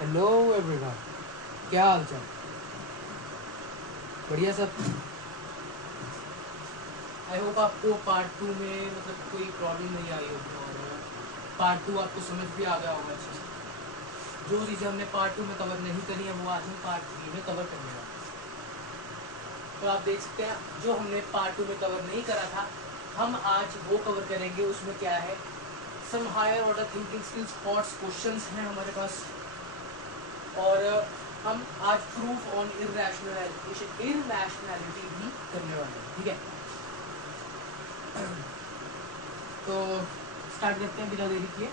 Hello everyone, क्या हाल चाल? बढ़िया सब। आई होप आपको पार्ट 2 में मतलब कोई प्रॉब्लम नहीं आई होगी और पार्ट 2 आपको समझ भी आ गया होगा अच्छे से। जो चीज़ें हमने पार्ट 2 में कवर नहीं करी है वो आज हम पार्ट 3 में कवर करने वाले हैं। तो आप देख सकते हैं जो हमने पार्ट 2 में कवर नहीं करा था हम आज वो कवर करेंगे। उसमें क्या है, some higher order thinking skills HOTS questions हैं हमारे पास और हम आज प्रूफ ऑन इररेशनैलिटी भी करने वाले हैं। ठीक है, तो स्टार्ट करते हैं बिना देरी किए।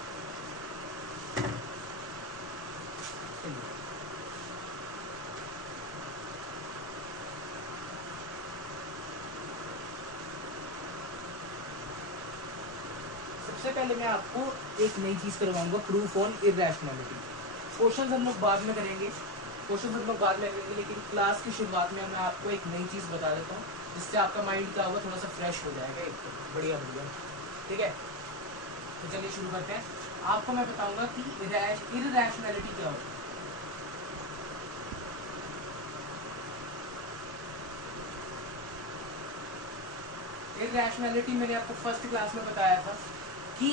सबसे पहले मैं आपको एक नई चीज करवाऊंगा, प्रूफ ऑन इररेशनैलिटी। क्वेश्चंस हम लोग बाद में करेंगे, लेकिन क्लास की शुरुआत में मैं आपको एक नई चीज बता देता हूँ जिससे आपका माइंड क्या होगा, थोड़ा सा फ्रेश हो जाएगा एकदम बढ़िया बढ़िया। ठीक है, तो चलिए शुरू करते हैं। आपको मैं बताऊंगा कि इररेशनैलिटी क्या होती है। इररेशनैलिटी मैंने आपको फर्स्ट क्लास में बताया था कि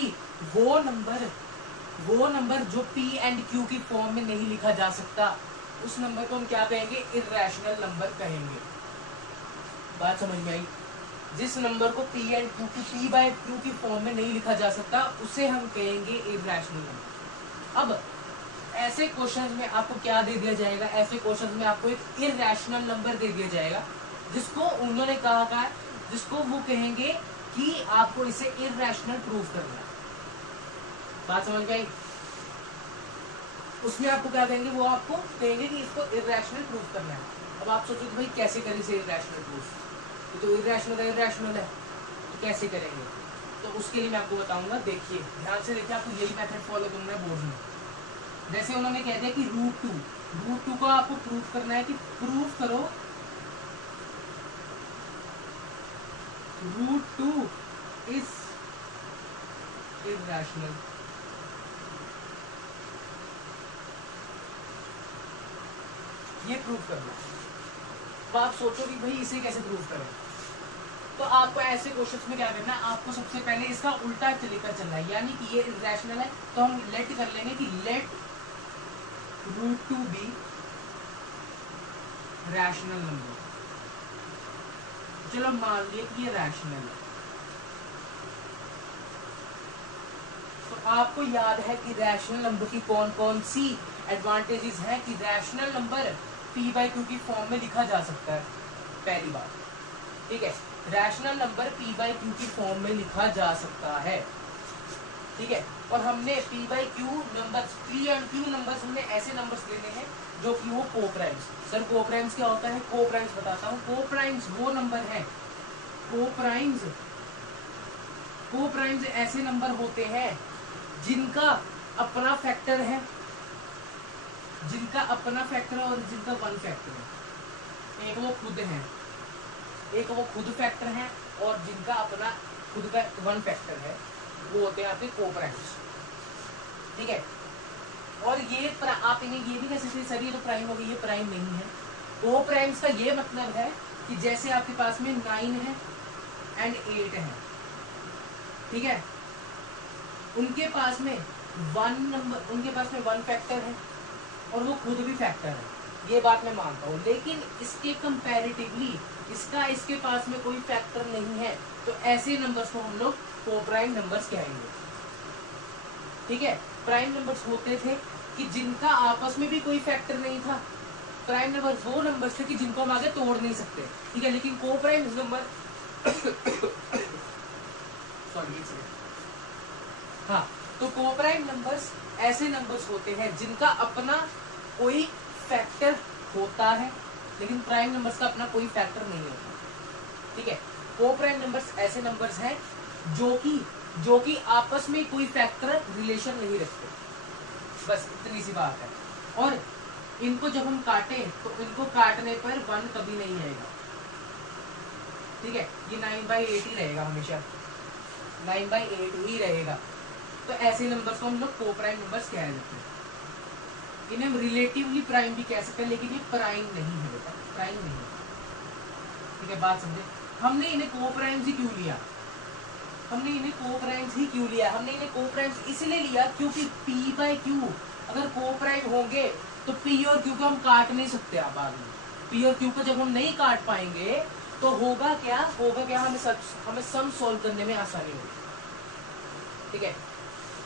वो नंबर जो P एंड Q की फॉर्म में नहीं लिखा जा सकता उस नंबर को हम क्या कहेंगे, इररेशनल नंबर कहेंगे। बात समझ में आई? जिस नंबर को P एंड Q की P बाय Q की फॉर्म में नहीं लिखा जा सकता उसे हम कहेंगे इररेशनल नंबर। अब ऐसे क्वेश्चन में आपको क्या दे दिया जाएगा, ऐसे क्वेश्चन में आपको एक इररेशनल नंबर दे दिया जाएगा जिसको उन्होंने कहा जिसको वो कहेंगे कि आपको इसे इररेशनल प्रूव करना है। बात समझ में आई? उसमें आपको क्या कहेंगे, वो आपको कहेंगे कि इसको इररेशनल प्रूव करना है। अब आप सोचो कि भाई कैसे करें इसे इररेशनल प्रूफ, ये तो इररेशनल है तो कैसे करेंगे? तो उसके लिए मैं आपको बताऊंगा। देखिए ध्यान से देखिए, आपको यही मेथड फॉलो करना है बोर्ड में। जैसे उन्होंने कह दिया कि रूट टू को आपको प्रूफ करना है कि प्रूफ करो √2 इज इररेशनल। ये प्रूफ करना है। तो आप सोचो कि भाई इसे कैसे प्रूफ करें, तो आपको ऐसे क्वेश्चंस में क्या करना है, आपको सबसे पहले इसका उल्टा लेकर चलना है। यानी कि ये इररेशनल है तो हम लेट कर लेंगे कि लेट √2 बी रैशनल नंबर। चलो मान लिया कि ये रैशनल है। तो आपको याद है कि रैशनल नंबर की कौन कौन सी एडवांटेजेस हैं कि rational number P by Q की फॉर्म में लिखा जा सकता है। पहली बात, ठीक है, rational number P by Q की फॉर्म में लिखा जा सकता है। ठीक है, और हमने P by Q numbers, P and Q numbers हमने ऐसे नंबर्स लेने हैं जो कि हो कोप्राइम्स। सर कोप्राइम्स क्या होता है? कोप्राइम्स बताता हूँ। कोप्राइम्स वो नंबर है, कोप्राइम्स ऐसे नंबर होते हैं जिनका अपना फैक्टर है, और जिनका वन फैक्टर है। एक वो खुद फैक्टर है और जिनका अपना खुद का वन फैक्टर है, वो होते हैं आपके कोप्राइम्स। ठीक है, और ये आप इन्हें ये भी कह सकते हैं सर ये तो प्राइम हो गई, ये प्राइम नहीं है। कोप्राइम्स का ये मतलब है कि जैसे आपके पास में 9 है एंड 8 है, ठीक है, उनके पास में वन फैक्टर है और वो खुद भी फैक्टर है, ये बात मैं मानता हूँ। लेकिन इसके कंपैरेटिवली इसके पास में कोई फैक्टर नहीं है, तो ऐसे नंबर्स को हम लोग कोप्राइम नंबर्स कहेंगे। ठीक है, प्राइम नंबर्स होते थे कि जिनका आपस में भी कोई फैक्टर नहीं था। प्राइम नंबर्स वो नंबर्स थे कि जिनको हम आगे तोड़ नहीं सकते। ठीक है, लेकिन कोप्राइम नंबर हाँ, तो कोप्राइम नंबर्स ऐसे नंबर्स होते हैं जिनका अपना कोई फैक्टर होता है लेकिन प्राइम नंबर्स का अपना कोई फैक्टर नहीं होता। ठीक है, कोप्राइम नंबर्स ऐसे नंबर्स हैं जो कि आपस में कोई फैक्टर रिलेशन नहीं रखते। बस इतनी सी बात है। और इनको जब हम काटें तो इनको काटने पर 1 कभी नहीं आएगा। ठीक है, ये 9/8 ही रहेगा, हमेशा 9/8 ही रहेगा। तो ऐसे नंबर्स को हम लोग कोप्राइम नंबर्स कह देते हैं। इन्हें हम रिलेटिवली प्राइम भी कह सकते हैं, लेकिन ये प्राइम नहीं है बेटा, प्राइम नहीं है। ठीक है, बात समझे। हमने इन्हें कोप्राइम्स ही क्यों लिया, हमने इन्हें कोप्राइम्स ही क्यों लिया, हमने इन्हें कोप्राइम्स इसलिए लिया क्योंकि P बाई Q अगर कोप्राइम होंगे तो P और Q को हम काट नहीं सकते आप बाद में। P और Q को जब हम नहीं काट पाएंगे तो होगा क्या, हमें सम सॉल्व करने में आसानी होगी। ठीक है,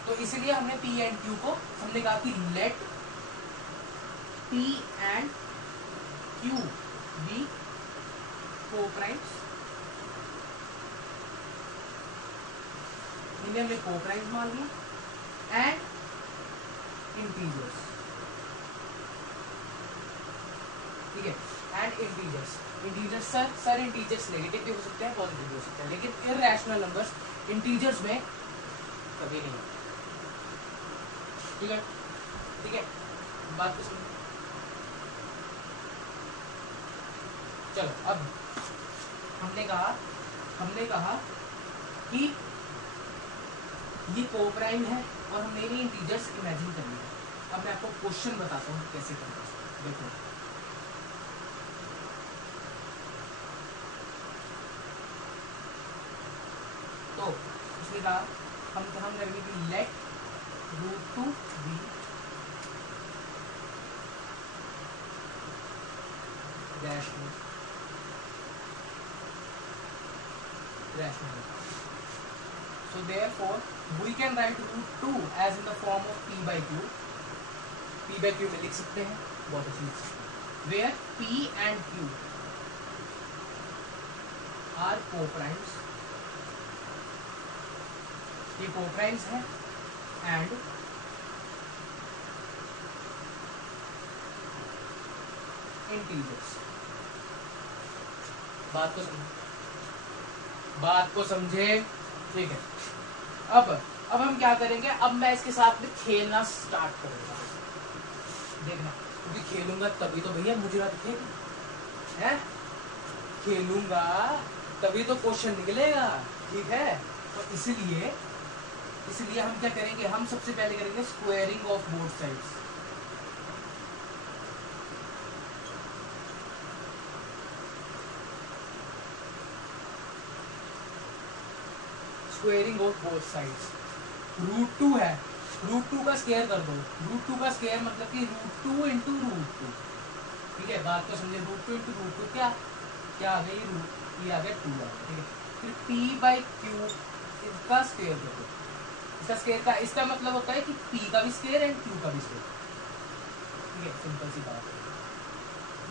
तो इसलिए हमने P एंड Q को हमने कहा कि let P and Q be coprimes, इन्हें हमने कोप्राइम्स मान लिया, एंड इंटीजर्स। ठीक है, and integers. Integers sir integers negative भी हो सकते हैं, पॉजिटिव भी हो सकते हैं, लेकिन इररेशनल नंबर्स इंटीजर्स में कभी नहीं। ठीक है, ठीक है, बात को समझो। चलो अब हमने कहा कि ये कोप्राइम है और हमने इन्हें इंटीजर्स इमेजिन कर लिया। अब मैं आपको क्वेश्चन बताता हूँ कैसे करना है। देखो, तो उसने कहा हम करेंगे कि let √2 be rational. So therefore we can write √2 as in the form of P by Q। P by Q में लिख सकते हैं, बहुत अच्छी लिख सकते हैं, where P and Q are coprimes, ये कोप्राइम्स है, एंड इंटीजर्स। बात को समझे। ठीक है, अब हम क्या करेंगे, अब मैं इसके साथ में खेलना स्टार्ट करूंगा। देखना, क्योंकि खेलूंगा तभी तो भैया मुझे दिखेगी, है खेलूंगा तभी तो क्वेश्चन निकलेगा। ठीक है, तो इसलिए हम क्या करेंगे, हम सबसे पहले करेंगे squaring of both sides. Squaring of both sides. √2 है, √2 का स्क्वायर कर दो। √2 का स्क्वायर मतलब कि √2 इंटू √2। ठीक है, बात को समझे। √2 इंटू √2 क्या आ गई, ये आ गया 2 आ गया। ठीक है, फिर P बाई Q इसका स्क्वायर कर दो। इसका स्क्वायर का इसका मतलब होता है कि P का भी स्क्वायर एंड Q का भी स्क्वायर। ठीक है, सिंपल सी बात है।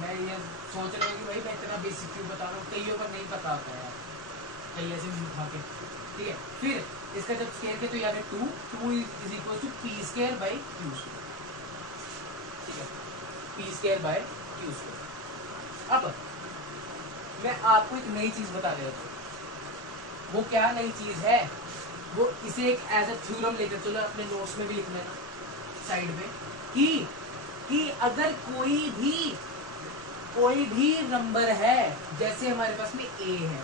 मैं ये सोच रहा हूँ कि भाई मैं इतना बेसिक क्यों बता रहा हूँ, कईयों को नहीं पता होता है, कई ऐसे उठा के। ठीक है, फिर इसका जब स्क्वायर के तो याद है 2 is equal to P square by Q square. ठीक है, P square by Q square. अब मैं आपको एक नई चीज बता रहा हूँ, वो क्या नई चीज है, वो इसे एक एज अ थ्योरम लेकर चलो, अपने नोट्स में भी लिख लेना साइड में, कि अगर कोई भी नंबर है, जैसे हमारे पास में A है,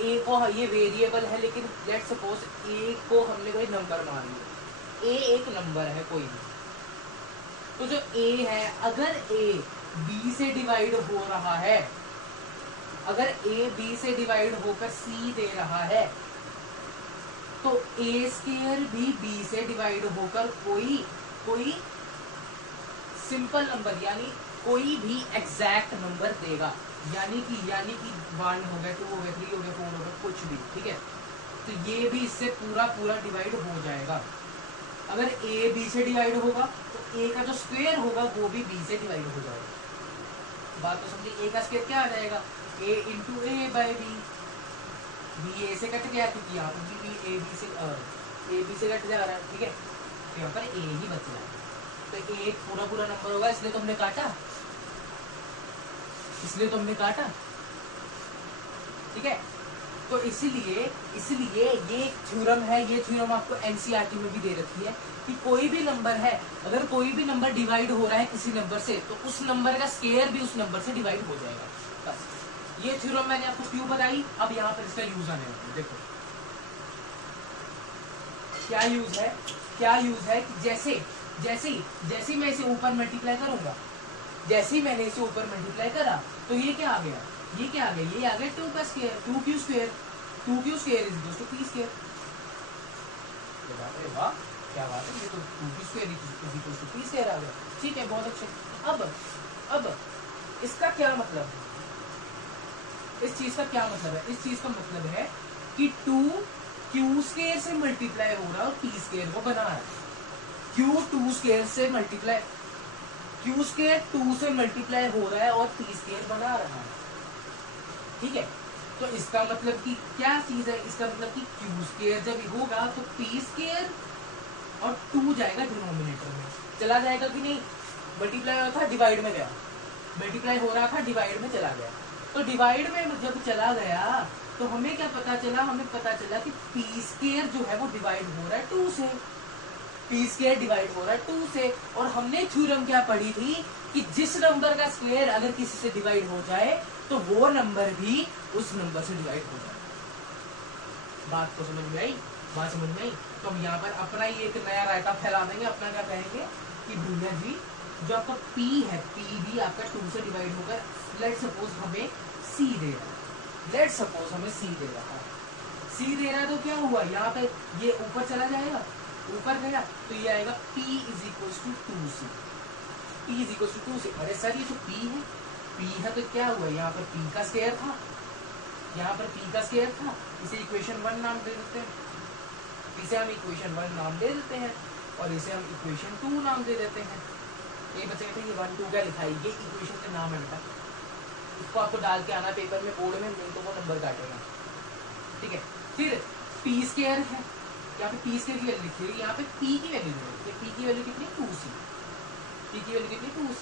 A को ये वेरिएबल है, लेकिन लेट सपोज A को हमने कोई नंबर मान लिया, A एक नंबर है कोई भी, तो जो A है अगर A B से डिवाइड हो रहा है, अगर A B से डिवाइड होकर C दे रहा है, तो A स्क्वायर भी B से डिवाइड होकर कोई सिंपल नंबर यानी कोई भी एग्जैक्ट नंबर देगा, यानी कि 1 हो गया, 2 हो गया, 3 हो गया, 4 हो गया, कुछ भी। ठीक है, तो ये भी इससे पूरा डिवाइड हो जाएगा। अगर A B से डिवाइड होगा तो A का जो स्क्वायर होगा वो भी B से डिवाइड हो जाएगा। बात तो समझिए, A का स्क्वायर क्या आ जाएगा, A into A by B। B A से कट गया क्योंकि यहाँ पर भी A B से कट जा रहा है। ठीक है, तो यहाँ पर A ही बच रहा है, तो A पूरा नंबर होगा, इसलिए तो हमने काटा। ठीक है, तो इसलिए ये थ्योरम है, ये थ्योरम आपको एनसीईआरटी में भी दे रखी है कि कोई भी नंबर है, अगर कोई भी नंबर डिवाइड हो रहा है किसी नंबर से, तो उस नंबर का स्क्वायर भी उस नंबर से डिवाइड हो जाएगा। बस ये थ्योरम मैंने आपको क्यों बताई, अब यहाँ पर इसका यूज आने वाला है। देखो क्या यूज है कि जैसे जैसे मैं इसे ऊपर मल्टीप्लाई करूंगा, जैसे ही मैंने इसे ऊपर मल्टीप्लाई करा तो ये क्या आ गया, ये क्या आ गया, ये आ गया 2 का square, 2q square, 2q square is equal to p square. वाह क्या बात है, ये तो 2q square is equal to p square आ गया। ठीक है, बहुत अच्छे। अब इसका क्या मतलब है, इस चीज का क्या मतलब है, इस चीज का मतलब है कि 2q स्क्वायर से मल्टीप्लाई हो रहा है और p स्क्वायर को बना रहा है। q 2 स्क्वायर से मल्टीप्लाई, q स्क्वायर 2 से मल्टीप्लाई हो रहा है और p स्क्वायर बना रहा है। ठीक है, तो इसका मतलब कि क्या चीज है, इसका मतलब कि q स्क्वायर जब होगा तो p स्क्वायर और 2 जाएगा डिनोमिनेटर में, चला जाएगा कि नहीं, मल्टीप्लाई हो रहा था डिवाइड में गया, मल्टीप्लाई हो रहा था डिवाइड में चला गया, तो डिवाइड में जब चला गया तो हमें क्या पता चला, हमें पता चला कि p स्क्वायर जो है वो डिवाइड हो रहा है 2 से, p स्क्वायर डिवाइड हो रहा है 2 से। और हमने थ्योरम क्या पढ़ी थी कि जिस नंबर का स्क्वायर अगर किसी से डिवाइड हो जाए तो वो नंबर भी उस नंबर से डिवाइड हो जाए। बात को समझ में आई, बात समझ में आई। तो हम यहाँ पर अपना ही एक नया रायता फैला देंगे, अपना क्या कहेंगे कि भैया जी जो आपका p है, p भी आपका 2 से डिवाइड होकर, लेट सपोज हमें c दे रहा है, लेट सपोज हमें c दे रहा है, c दे रहा है तो क्या हुआ, यहाँ पे ये ऊपर चला जाएगा, ऊपर गया तो ये आएगा p is equal to 2c, p is equal to 2c। अरे सर ये तो p है तो क्या हुआ, यहाँ पर p का स्क्वायर था, यहाँ पर p का स्क्वायर था, इसे इक्वेशन 1 नाम दे देते हैं, इसे हम इक्वेशन 1 नाम दे देते हैं और इसे हम इक्वेशन 2 नाम दे देते हैं। ये बच्चे कहते हैं ये 1 2 क्या लिखा है, ये इक्वेशन का नाम है बेटा, इसको आपको डाल के आना पेपर में, बोर्ड में, नहीं तो वो नंबर काटेगा। ठीक है, फिर p स्क्वायर है, यहाँ पे p स्क्वायर की वैल्यू लिखी है, यहाँ पे p की वैल्यू है, p की वैल्यू कितनी 2c, p की वैल्यू कितनी 2c।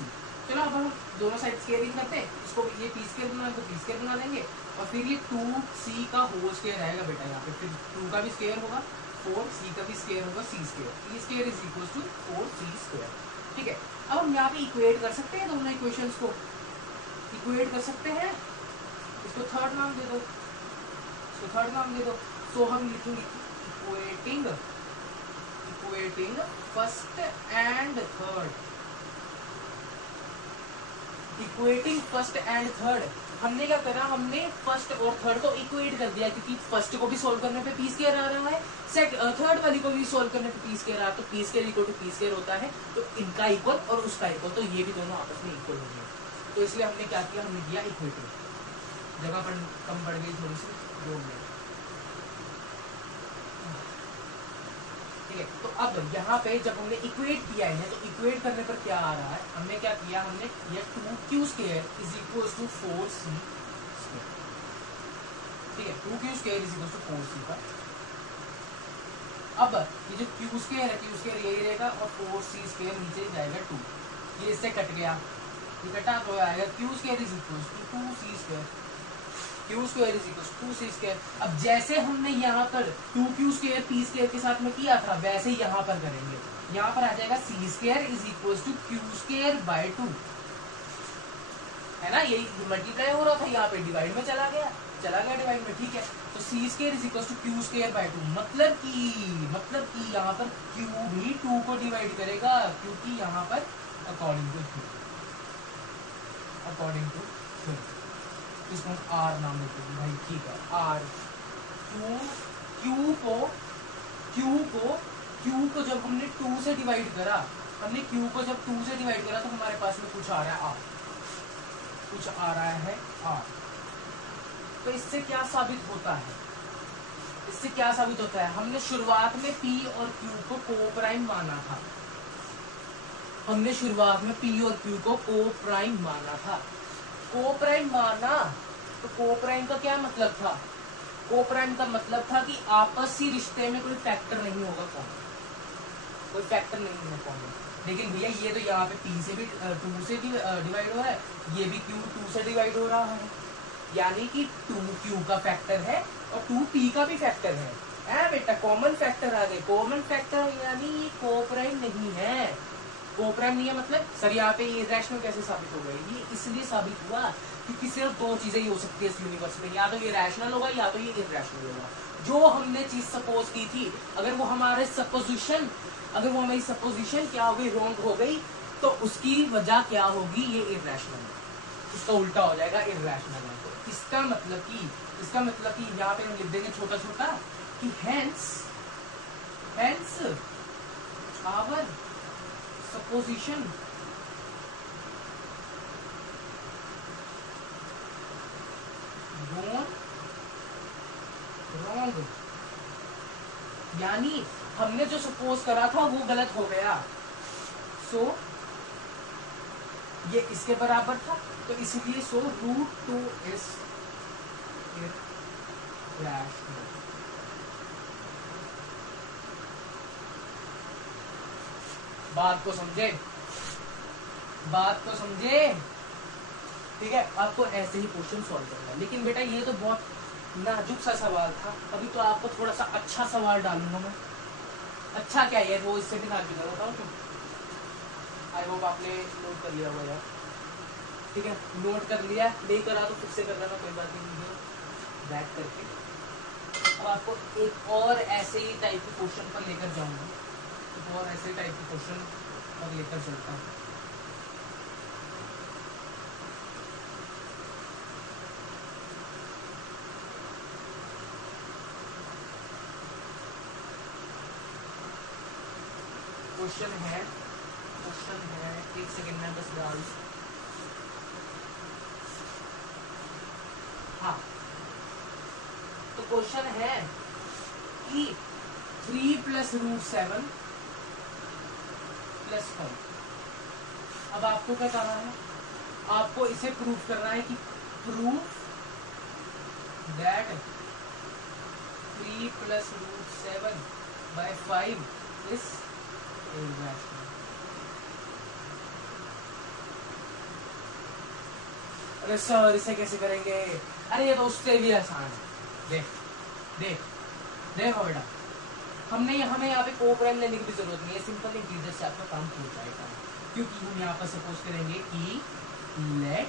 चलो अब हम दोनों साइड स्क्वायरिंग करते हैं, इसको ये p स्क्वायर बना तो p स्क्वायर बना देंगे और फिर ये 2c का होल स्क्वायर आएगा बेटा, यहाँ पे फिर 2 का भी स्क्वायर होगा, 4c का भी स्क्वायर होगा, c square, p square is equal to 4c square. ठीक है, अब हम यहाँ पे इक्वेट कर सकते हैं दोनों इक्वेशंस को, इक्वेट कर सकते हैं, इसको थर्ड नाम दे दो, इसको थर्ड नाम दे दो। सो हम लिखेंगे equating, equating first and third, equating first and third. हमने क्या करा, हमने फर्स्ट और थर्ड को इक्वेट कर दिया, क्योंकि फर्स्ट को भी सोल्व करने पे p स्क्वायर आ रहा है, थर्ड वाली को भी सोल्व करने पे p स्क्वायर आ रहा है, तो p square equal to p square होता है, तो इनका इक्वल और उसका इक्वल, तो ये भी दोनों आपस में इक्वल होंगे। तो इसलिए हमने क्या किया, हमने दिया इक्वेटिंग, जगह पर कम बढ़ गई थोड़ी सी जोड़ में। ठीक है, तो अब यहाँ पे जब हमने इक्वेट किया है तो इक्वेट करने पर क्या आ रहा है, हमने क्या किया, हमने किया 2q square is equal to 4c square. ठीक है, 2q square is equal to 4c का। अब ये जो q स्क्वायर है, q स्क्वायर यही रहेगा और 4c स्क्वायर नीचे जाएगा 2, ये इससे कट गया, ये कटा तो आएगा q square is equal to 2c square, q square is equal to 2c square. अब जैसे हमने यहाँ पर 2q स्क्वायर p स्क्वायर के साथ में किया था वैसे ही यहाँ पर करेंगे, यहाँ पर आ जाएगा c square is equal to q square by 2, है ना, यही मल्टीप्लाई हो रहा था, यहाँ पे डिवाइड में चला गया डिवाइड में। ठीक है, तो c square is equal to q square by 2, मतलब कि यहाँ पर q भी 2 को डिवाइड करेगा, क्योंकि यहाँ पर अकॉर्डिंग टू इसको हम r नाम देते हैं भाई। ठीक है, r q को जब हमने 2 से डिवाइड करा, हमने q को जब 2 से डिवाइड करा तो हमारे पास में कुछ आ रहा है r, कुछ आ रहा है r। तो इससे क्या साबित होता है, इससे क्या साबित होता है, हमने शुरुआत में p और q को कोप्राइम माना था, हमने शुरुआत में p और q को कोप्राइम माना था, कोप्राइम माना तो कोप्राइम का क्या मतलब था, कोप्राइम का मतलब था कि आपसी रिश्ते में कोई फैक्टर नहीं होगा कॉमन, कोई फैक्टर नहीं है कॉमन। लेकिन भैया ये तो यहाँ पे p से भी 2 से डिवाइड हो रहा है, ये भी q 2 से डिवाइड हो रहा है, यानी कि 2q का फैक्टर है और 2p का भी फैक्टर है बेटा, कॉमन फैक्टर आ गए, कॉमन फैक्टर यानी ये कोप्राइम नहीं है, कोप्राइम नहीं है मतलब सर यहाँ पे इरेशनल कैसे साबित हो गई, ये इसलिए साबित हुआ क्योंकि सिर्फ 2 चीजें ही हो सकती है इस यूनिवर्स में, या तो ये रैशनल होगा या तो ये इरेशनल होगा। जो हमने चीज सपोज की थी, अगर वो हमारे सपोजिशन अगर वो हमारी सपोजिशन क्या हो गई, रॉन्ग हो गई, तो उसकी वजह क्या होगी, ये इर्रेशनल है, इसका उल्टा हो जाएगा, इर्रेशनल है। तो इसका मतलब कि यहाँ पे हम लिख देंगे छोटा छोटा कि हेंस आवर सपोजिशन रॉन्ग, यानी हमने जो सपोज करा था वो गलत हो गया। सो ये इसके बराबर था, तो इसलिए सो √2 इज इर्रेशनल। बात को समझे, ठीक है। आपको ऐसे ही क्वेश्चन सॉल्व करना है। लेकिन बेटा ये तो बहुत नाजुक सा सवाल था, अभी तो आपको थोड़ा सा अच्छा सवाल डालूंगा मैं। अच्छा क्या है, वो इससे भी नाजुक है, बताओ क्यों। आई होप आपने नोट कर लिया होगा यार, ठीक है। नोट कर लिया, नहीं करा तो फिर से कर लेना, कोई बात नहीं, बैक करके। अब आपको एक और ऐसे ही टाइप के क्वेश्चन पर लेकर जाऊंगा, एक और ऐसे टाइप के क्वेश्चन पर लेकर चलता हूँ। क्वेश्चन है, एक सेकेंड में बस डाल। हाँ, तो क्वेश्चन है कि 3 + √7 + 5। अब आपको क्या करना है, आपको इसे प्रूफ करना है कि प्रूफ दैट 3 + √7/5 इज इर्रेशनल। अरे सर इसे कैसे करेंगे, अरे ये तो उससे भी आसान है। देखो बेटा, हमें यहाँ पे कोप्राइम लेने की भी जरूरत नहीं है, सिंपल इंटीजर से आपका काम हो जाएगा। क्योंकि हम यहाँ पर सपोज करेंगे कि लेट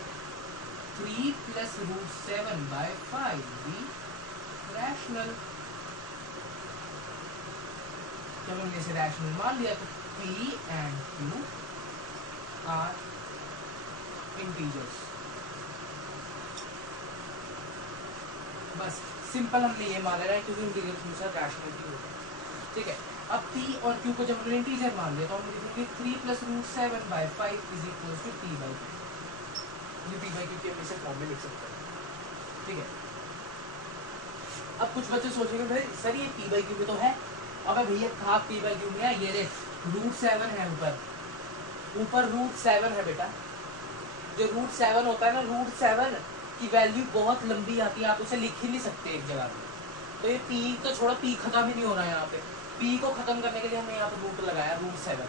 3 + √7/5 बी रैशनल। जब हमने इसे रैशनल मान लिया तो P and Q are integers। बस सिंपल हमने ये मान लेना है, क्योंकि इंटीजर हमेशा रैशनल ही होता है, ठीक है। अब P और Q को जब हमने इंटीजर मान लिया तो हम लिखेंगे 3 + √7/5 = P/Q। ये P/Q के हम इसे फॉर्म में लिख सकते हैं, ठीक है। अब कुछ बच्चे सोचेंगे भाई सर ये P/Q में तो है। अबे भैया कहाँ P/Q में है, ये देख √7 है, ऊपर √7 है बेटा। जो √7 होता है ना, √7 की वैल्यू बहुत लंबी आती है, आप उसे लिख ही नहीं सकते एक जगह पे। तो ये P तो छोड़ो, P खत्म ही नहीं हो रहा है यहाँ पे। P को खत्म करने के लिए हमने यहाँ पे रूट लगाया √7,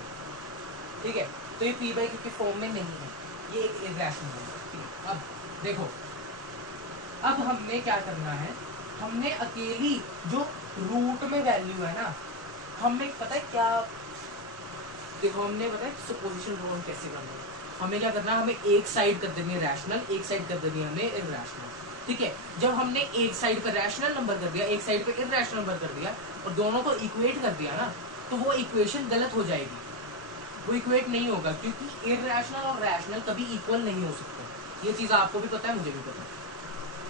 ठीक है। तो ये P/Q के फॉर्म में नहीं है, ये एक इर्रेशनल है। अब देखो, अब हमने क्या करना है, हमने अकेली जो रूट में वैल्यू है ना, हमें पता है क्या, देखो हमने पता है सुपोजिशन रोल कैसे करना है। हमें क्या करना है, हमें एक साइड कर देनी है रैशनल, एक साइड कर देनी है हमने इर्रेशनल, ठीक है। जब हमने एक साइड पर रैशनल नंबर कर दिया, एक साइड पर इर्रेशनल नंबर कर दिया और दोनों को इक्वेट कर दिया ना, तो वो इक्वेशन गलत हो जाएगी, वो इक्वेट नहीं होगा, क्योंकि इर्रेशनल और रैशनल कभी इक्वल नहीं हो सकते। ये चीज आपको भी पता है, मुझे भी पता है,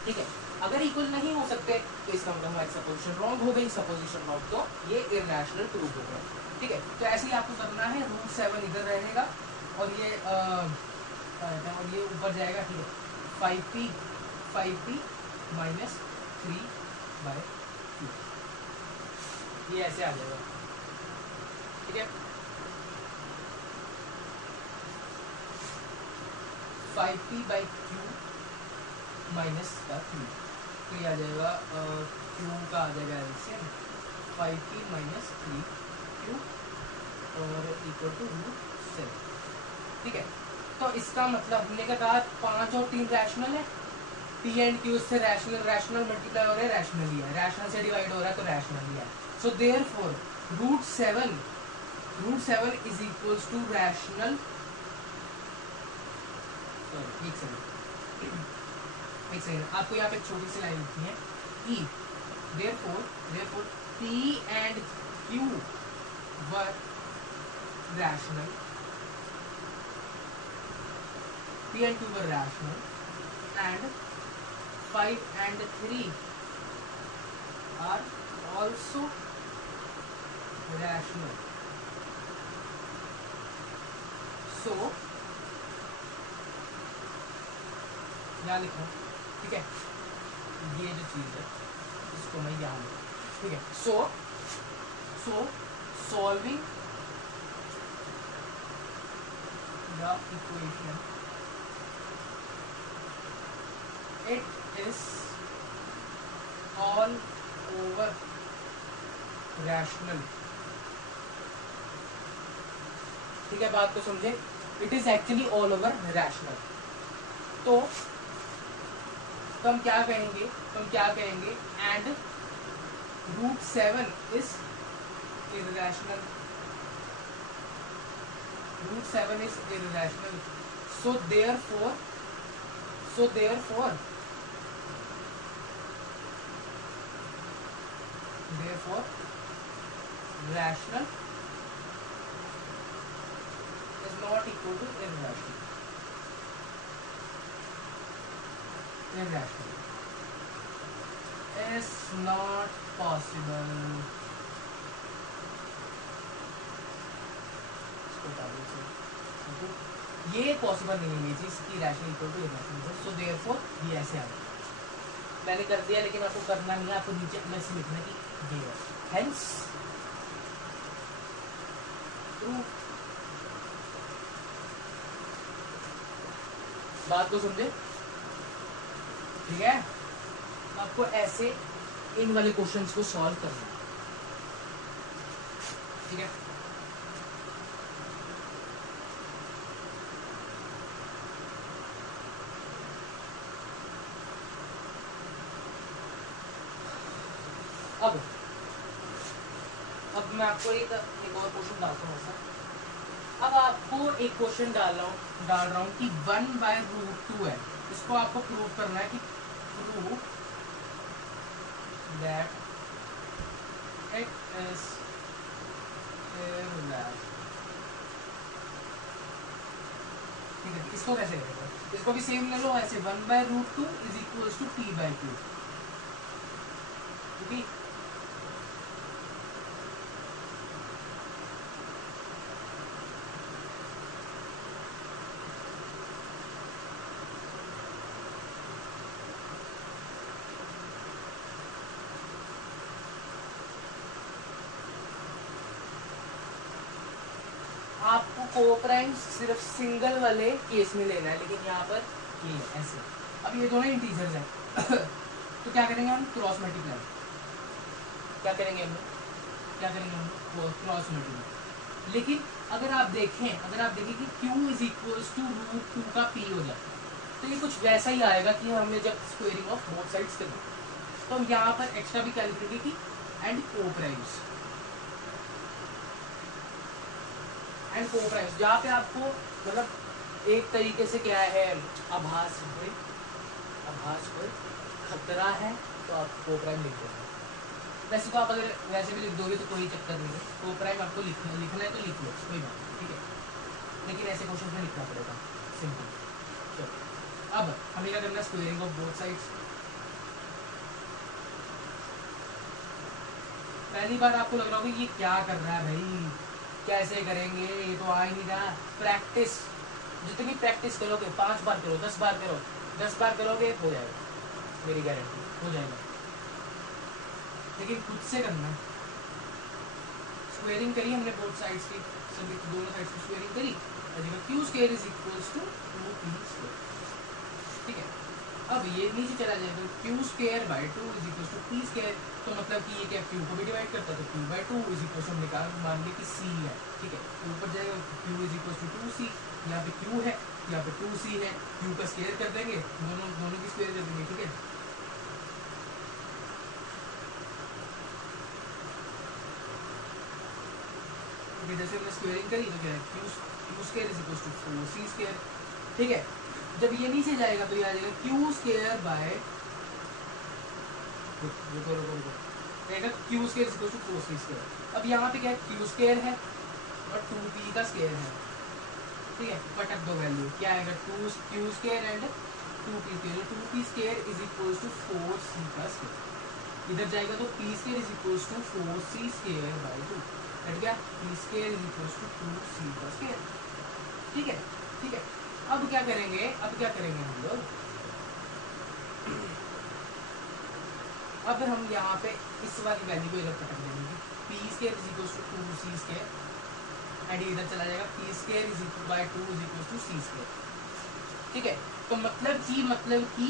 ठीक है। अगर इक्वल नहीं हो सकते तो इसका मतलब हमारी सपोजिशन रॉन्ग हो गई, सपोजिशन रॉन्ग तो ये इर्रेशनल प्रूफ हो गया, ठीक है। तो ऐसे ही आपको करना है, √7 इधर रहेगा और ये ऊपर जाएगा, ठीक है। 5p - 3/q, ये ऐसे आ जाएगा, ठीक है। 5p/q - 3, तो ये आ जाएगा q का आ जाएगा एलसीएम 5p - 3q और इक्वल टू √7, ठीक है। तो इसका मतलब हमने क्या कहा, 5 और 3 रैशनल है, P एंड Q से रैशनल मल्टीप्लाई हो रहा है, रैशनल ही है, रैशनल से डिवाइड हो रहा है तो रैशनल ही है। So therefore √7 is equals to rational, एक सेकंड, आपको यहाँ पे छोटी सी लाइन लिखनी है कि therefore P and Q were rational, p and q were rational, and 5 and 3 are also rational. So यहाँ लिखो, ठीक है, ये जो चीज है इसको मैं यहाँ लिखूँ, ठीक है. So solving the equation, it is all over rational. ठीक है, बात को समझे. It is actually all over rational. तो हम क्या कहेंगे, and √7 is irrational. √7 is irrational. So therefore rational is not equal to irrational. Irrational is not possible. ये पॉसिबल नहीं है चीज की rational equal to irrational. So therefore ये ऐसे आ गया. मैंने कर दिया, लेकिन आपको करना नहीं है, आपको नीचे में से लिखना कि ये है. Hence true. बात को समझे, ठीक है. आपको ऐसे इन वाले क्वेश्चंस को सॉल्व करना है, ठीक है. अब मैं आपको एक और क्वेश्चन डालता हूँ ऐसा. अब आपको एक क्वेश्चन डाल रहा हूँ कि 1/√2 है. इसको आपको प्रूव करना है कि prove that it is irrational. ठीक है, इसको कैसे करेंगे? इसको भी सेम ले लो ऐसे. 1/√2 इज इक्वल्स टू p/q. ठीक है, आपको कोप्राइम्स सिर्फ सिंगल वाले केस में लेना है, लेकिन यहाँ पर ये ऐसे. अब ये दोनों इंटीजर्स हैं तो क्या करेंगे हम? Cross multiply. क्या करेंगे हम क्रॉस मल्टीप्लाई. लेकिन अगर आप देखें कि q इज इक्वल्स टू √2 का p हो जाता है, तो ये कुछ वैसा ही आएगा कि हमने जब स्क्वेयरिंग ऑफ बोथ साइड्स करनी. तो हम यहाँ पर एक्स्ट्रा भी कैलकुलेट की एंड कोप्राइम्स जहाँ पे आपको मतलब एक तरीके से क्या है, आभास कोई खतरा है तो आप कोप्राइम लिख देते हैं. वैसे तो आप अगर वैसे भी लिख दोगे तो कोई चक्कर नहीं है. कोप्राइम आपको लिखना है तो लिख लो, कोई बात नहीं, ठीक है. लेकिन ऐसे क्वेश्चन में लिखना पड़ेगा, सिंपल. चलो अब हमें क्या करना है? Squaring of both sides. पहली बार आपको लग रहा होगा ये क्या कर रहा है भाई, कैसे करेंगे, ये तो आ ही नहीं रहा. प्रैक्टिस, जितनी प्रैक्टिस करोगे, 5 बार करो, 10 बार करो, 10 बार करोगे हो जाएगा, मेरी गारंटी हो जाएगा. लेकिन खुद से करना. स्क्वेयरिंग करी हमने बोथ साइड्स की, सभी दोनों साइड्स की स्क्वेयरिंग करी. q² is equals to 2p². ठीक है, अब ये नीचे चला जाएगा. q² by 2 is equals to p². तो मतलब कि ये क्या q को भी डिवाइड करता है, तो q/2 इज इक्वल्स टू निकाल मान ली कि c है. ठीक है, तो ऊपर जाएगा q is equals to 2c. यहाँ पे q है, यहाँ पे 2c है. q का स्क्वायर कर देंगे, दोनों की स्क्वायर कर देंगे. ठीक है, जैसे हमने स्क्वायरिंग करी तो क्या है, q² is equals to 4c². ठीक है, जब ये नीचे जाएगा तो ये आ जाएगा q² bye q² is equals to 4c². अब यहाँ पे क्या है, q² है, और 2p का स्क्वायर है, ठीक है, पटक दो वैल्यू, क्या आएगा 2q square and 2p square, 2p square is equals to 4c का स्क्वायर, इधर जाएगा तो p square is equals to 4c square by 2, हट गया, p square is equals to 2c का स्क्वायर, ठीक है, ठीक है। अब क्या करेंगे, अब क्या करेंगे हम लोग, अब हम यहाँ पे इस वाली वैल्यू को इधर पटक देंगे, p square is equals to 2c square and इधर चला जाएगा p square is equal by 2 is equals to c square, ठीक है। तो मतलब कि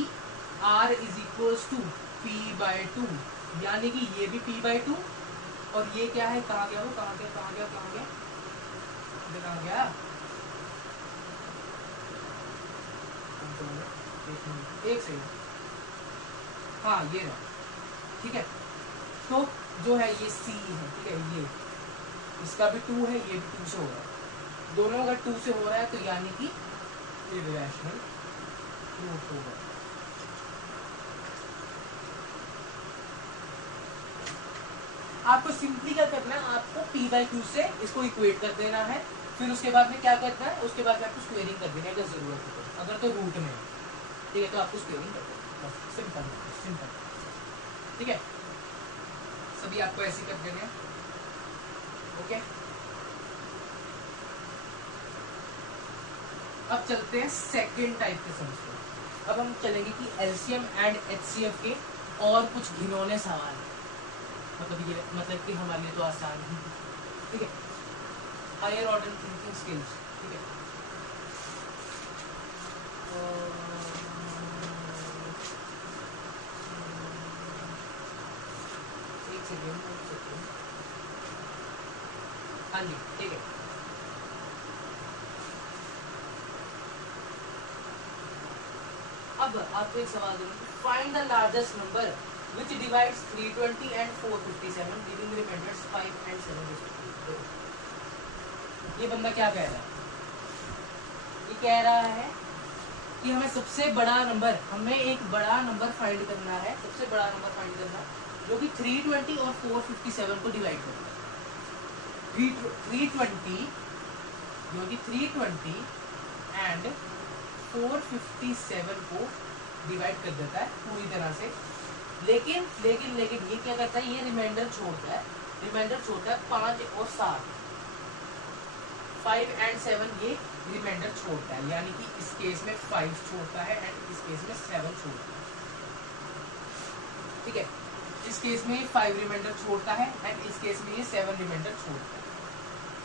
r is equals to p by 2, यानी कि ये भी p बाय 2 और ये क्या है, कहाँ गया वो, कहाँ गया, कहाँ गया, कहाँ गया, इधर कहाँ गया, एक सेकंड, हाँ ये रहा, ठीक है। तो जो है ये c है, ठीक है, ये इसका भी 2 है, ये भी 2 से हो रहा है, दोनों अगर 2 से हो रहा है तो यानी कि इर्रेशनल प्रूफ होगा। आपको सिंपली क्या करना है, आपको p बाई 2 से इसको इक्वेट कर देना है, फिर उसके बाद में क्या करना है, उसके बाद में आपको स्क्वेयरिंग कर देना है अगर जरूरत है तो, अगर तो रूट में है, ठीक है, तो आपको स्क्वेयरिंग कर देना, बस सिंपल सिंपल, ठीक है, सभी आपको ऐसे कर देने हैं, ओके। अब चलते हैं सेकेंड टाइप के सम्स पे, अब हम चलेंगे कि एलसीएम एंड एचसीएफ के और कुछ घिनौने सवाल, मतलब कि हमारे लिए तो आसान ही, ठीक है, हायर ऑर्डर थिंकिंग स्किल्स, ठीक है। एक सेकेंड, हाँ जी, ठीक है। अब आपको एक सवाल दूंगा, find the largest number which divides 320 and 457 giving reminders 5 and 7 respectively। ये बंदा क्या कह रहा है, ये कह रहा है कि हमें सबसे बड़ा नंबर, हमें एक बड़ा नंबर फाइंड करना है, सबसे बड़ा नंबर फाइंड करना जो कि 320 और 457 को डिवाइड करता है। 320 जो कि 320 एंड 457 को डिवाइड कर देता है पूरी तरह से, लेकिन लेकिन लेकिन ये क्या करता है, ये रिमाइंडर छोड़ता है, 5 और 7, 5 एंड 7 ये रिमाइंडर छोड़ता है, यानी कि इस केस में 5 छोड़ता है एंड इस केस में 7 छोड़ता है, ठीक है, इस केस में 5 रिमाइंडर छोड़ता है एंड इस केस में ये 7 रिमाइंडर छोड़ता है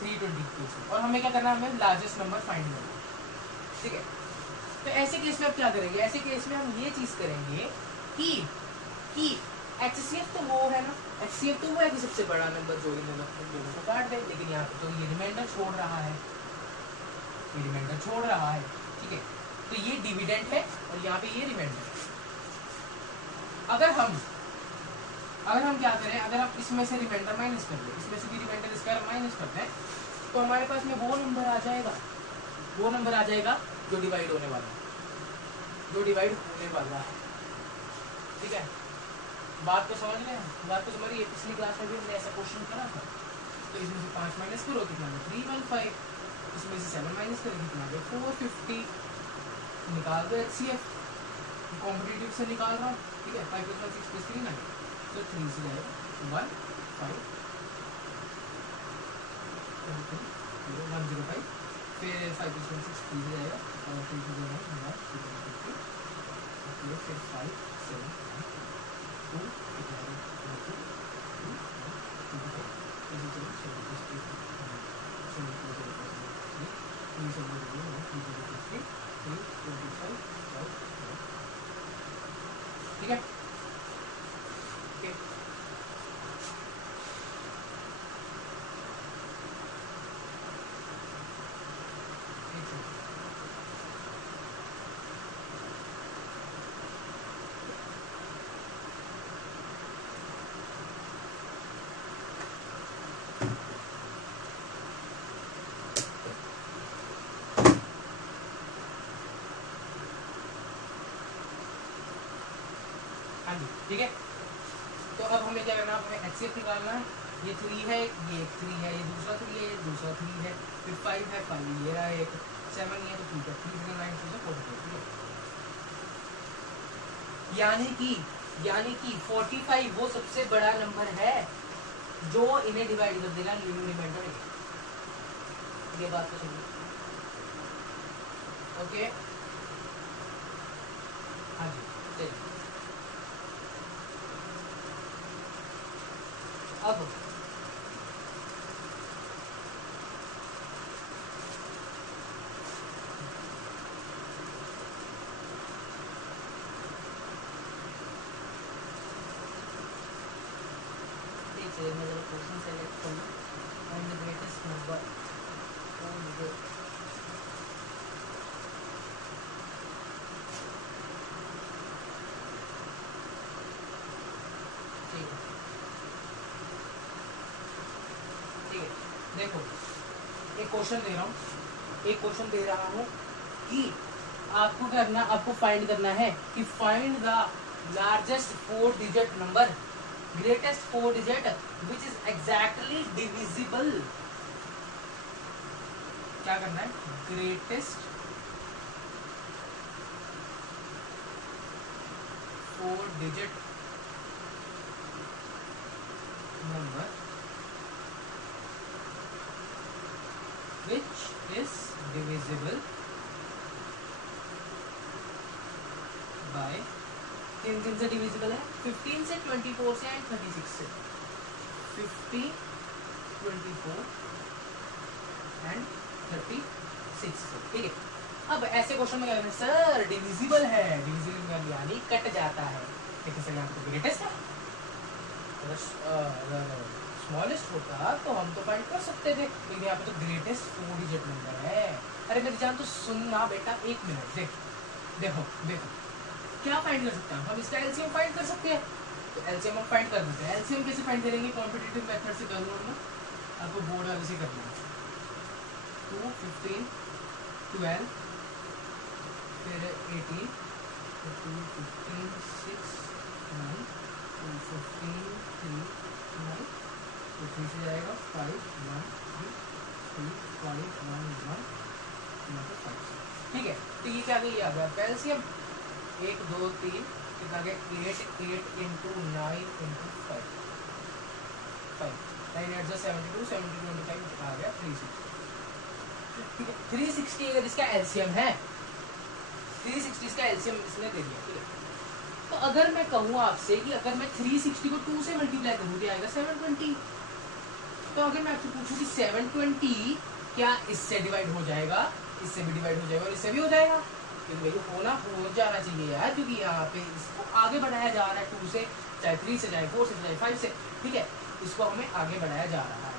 320 केस में। और हमें क्या करना है, हमें लार्जेस्ट नंबर फाइंड करना है, ठीक है। तो ऐसे केस में आप क्या करेंगे, ऐसे केस में हम ये चीज करेंगे कि एचसीएफ तो वो है ना, एचसीएफ तो वो है कि सबसे बड़ा नंबर जो इन दोनों को काट दे, लेकिन यहाँ पे तो ये रिमाइंडर छोड़ रहा है, ये रिमाइंडर छोड़ रहा है, ठीक है, तो ये डिविडेंड है और यहाँ पे ये रिमाइंडर। अगर हम क्या करें, अगर हम इसमें से रिमाइंडर माइनस कर दें, इसमें से भी रिमाइंडर इसका माइनस कर दें, तो हमारे पास में वो नंबर आ जाएगा, वो नंबर आ जाएगा जो डिवाइड होने वाला है, जो डिवाइड होने वाला है, ठीक है। बात को समझ रहे हैं, बात को समझ रही है, पिछली क्लास में भी हमने ऐसा क्वेश्चन करा था, तो इसमें से 5 माइनस करो कितना है 315, इसमें से 7 माइनस करो कितना है 450, निकाल दो एचसीएफ, कॉम्पिटिटिव से निकाल रहा हूँ, ठीक है, 5 + 1 6 + 3 9, तो 3 से जाएगा 1 5 105, फिर 5 + 1 6 3 से जाएगा और 3 से जाएगा 1 फिर 5 7 2 ठीक है, ठीक है। तो अब हमें क्या करना है, हमें एचसीएफ निकालना है, ये 3 है, ये 3 है, ये दूसरा 3 है, ये दूसरा 3 है, फिर 5 है, 5 ये रहा एक, 7 ये तो ठीक है, 3 से 9 से 45 है। यानी कि 45 वो सबसे बड़ा नंबर है जो इन्हें डिवाइड कर देगा लिविंग रिमाइंडर। ये बात तो समझो। ओके, हाँ जी चलिए। अब मैं जरा क्वेश्चन सेलेक्ट करूँ, फाइंड द ग्रेटेस्ट नंबर ठीक है। देखो एक क्वेश्चन दे रहा हूँ कि आपको करना, आपको फाइंड करना है कि find the largest 4 digit number, greatest 4 digit which is exactly divisible. क्या करना है? Greatest 4 digit number which is divisible by, किन से डिविजिबल है? 15 से, 24 से एंड 36 से। 50, 24 एंड 36 से, ठीक है। अब ऐसे क्वेश्चन में क्या करना है? सर डिविजिबल है, डिविजिबल यानी कट जाता है, लेकिन सर यहाँ पे ग्रेटेस्ट है। अगर स्मॉलेस्ट होता तो हम तो फाइंड कर सकते थे, लेकिन यहाँ पे तो ग्रेटेस्ट 4 डिजिट नंबर है। अरे मेरी जान तो सुनना बेटा, 1 मिनट देखो क्या फाइंड कर सकते हैं हम? इसका एलसीएम फाइंड कर सकते हैं, तो एलसीएम हम फाइंड कर देते हैं। एलसीएम कैसे फाइंड करेंगे? कॉम्पिटिटिव मेथड से करूँ ना, आपको बोर्ड वाले से करना है। 2, 15, 12 फिर 18, 2, 15, 6, 9, 2, 15, 3, 9, तो 3 से जाएगा 5, 1, 3, 2, 5, 1, 1, 5, ठीक है। तो ये क्या गया? आपका एलसीएम 1, 2, 3 कितना गया? 8 इंटू 9 इंटू 5, 9 8 72, 25 आ गया 360, ठीक है। 360 अगर इसका एलसीएम है, 360 इसका एलसीएम इसने दे दिया, ठीक है। तो अगर मैं कहूँ आपसे कि अगर मैं 360 को 2 से मल्टीप्लाई करूँ तो आएगा 720। तो अगर मैं आपसे पूछूं कि 720 क्या इससे डिवाइड हो जाएगा, इससे भी डिवाइड हो जाएगा और इससे भी हो जाएगा, क्योंकि भाई हो जाना चाहिए यार, क्योंकि यहाँ पे इसको आगे बढ़ाया जा रहा है 2 से, चाहे 3 से, चाहे 4 से, चाहे 5 से, ठीक है। इसको हमें आगे बढ़ाया जा रहा है,